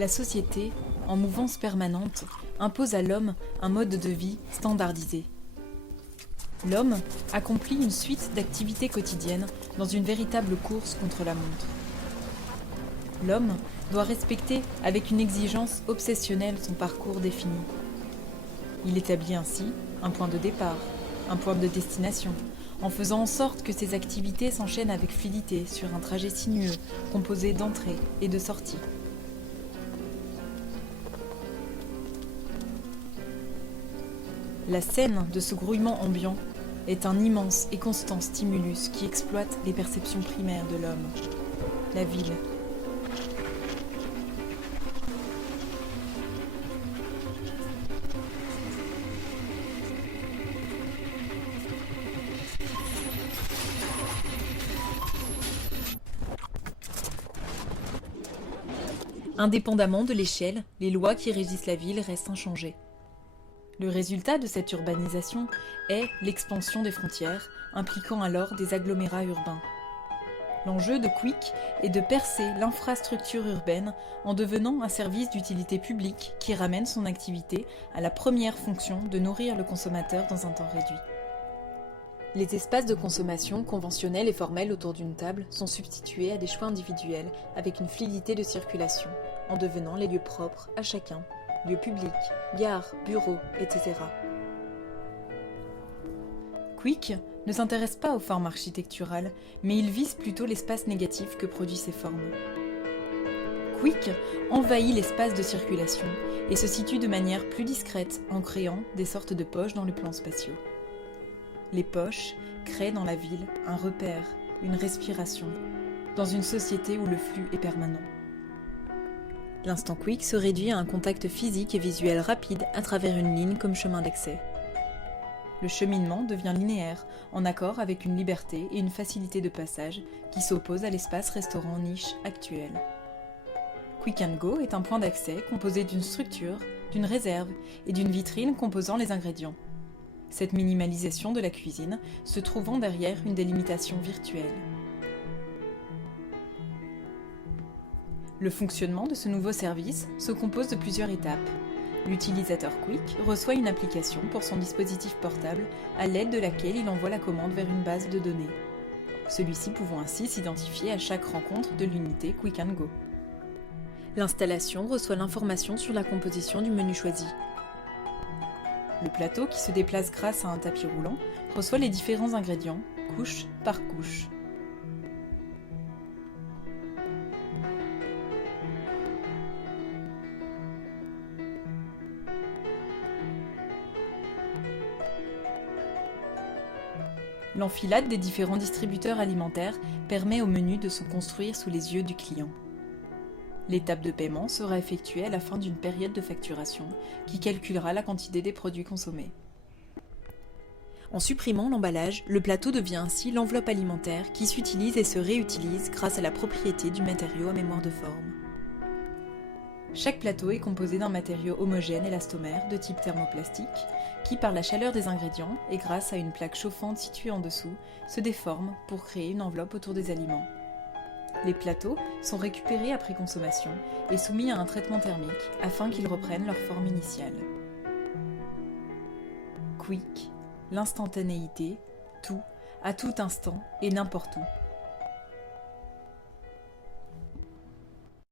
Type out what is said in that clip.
La société, en mouvance permanente, impose à l'homme un mode de vie standardisé. L'homme accomplit une suite d'activités quotidiennes dans une véritable course contre la montre. L'homme doit respecter avec une exigence obsessionnelle son parcours défini. Il établit ainsi un point de départ, un point de destination, en faisant en sorte que ses activités s'enchaînent avec fluidité sur un trajet sinueux composé d'entrées et de sorties. La scène de ce grouillement ambiant est un immense et constant stimulus qui exploite les perceptions primaires de l'homme, la ville. Indépendamment de l'échelle, les lois qui régissent la ville restent inchangées. Le résultat de cette urbanisation est l'expansion des frontières, impliquant alors des agglomérats urbains. L'enjeu de Quick est de percer l'infrastructure urbaine en devenant un service d'utilité publique qui ramène son activité à la première fonction de nourrir le consommateur dans un temps réduit. Les espaces de consommation conventionnels et formels autour d'une table sont substitués à des choix individuels avec une fluidité de circulation, en devenant les lieux propres à chacun, lieux publics, gares, bureaux, etc. Quick ne s'intéresse pas aux formes architecturales, mais il vise plutôt l'espace négatif que produisent ces formes. Quick envahit l'espace de circulation et se situe de manière plus discrète en créant des sortes de poches dans le plan spatiaux. Les poches créent dans la ville un repère, une respiration, dans une société où le flux est permanent. L'instant Quick se réduit à un contact physique et visuel rapide à travers une ligne comme chemin d'accès. Le cheminement devient linéaire, en accord avec une liberté et une facilité de passage qui s'opposent à l'espace restaurant niche actuel. Quick & Go est un point d'accès composé d'une structure, d'une réserve et d'une vitrine composant les ingrédients. Cette minimalisation de la cuisine se trouvant derrière une délimitation virtuelle. Le fonctionnement de ce nouveau service se compose de plusieurs étapes. L'utilisateur Quick reçoit une application pour son dispositif portable à l'aide de laquelle il envoie la commande vers une base de données. Celui-ci pouvant ainsi s'identifier à chaque rencontre de l'unité Quick & Go. L'installation reçoit l'information sur la composition du menu choisi. Le plateau, qui se déplace grâce à un tapis roulant, reçoit les différents ingrédients, couche par couche. L'enfilade des différents distributeurs alimentaires permet au menu de se construire sous les yeux du client. L'étape de paiement sera effectuée à la fin d'une période de facturation qui calculera la quantité des produits consommés. En supprimant l'emballage, le plateau devient ainsi l'enveloppe alimentaire qui s'utilise et se réutilise grâce à la propriété du matériau à mémoire de forme. Chaque plateau est composé d'un matériau homogène élastomère de type thermoplastique qui, par la chaleur des ingrédients et grâce à une plaque chauffante située en dessous, se déforme pour créer une enveloppe autour des aliments. Les plateaux sont récupérés après consommation et soumis à un traitement thermique afin qu'ils reprennent leur forme initiale. Quick, l'instantanéité, tout, à tout instant et n'importe où.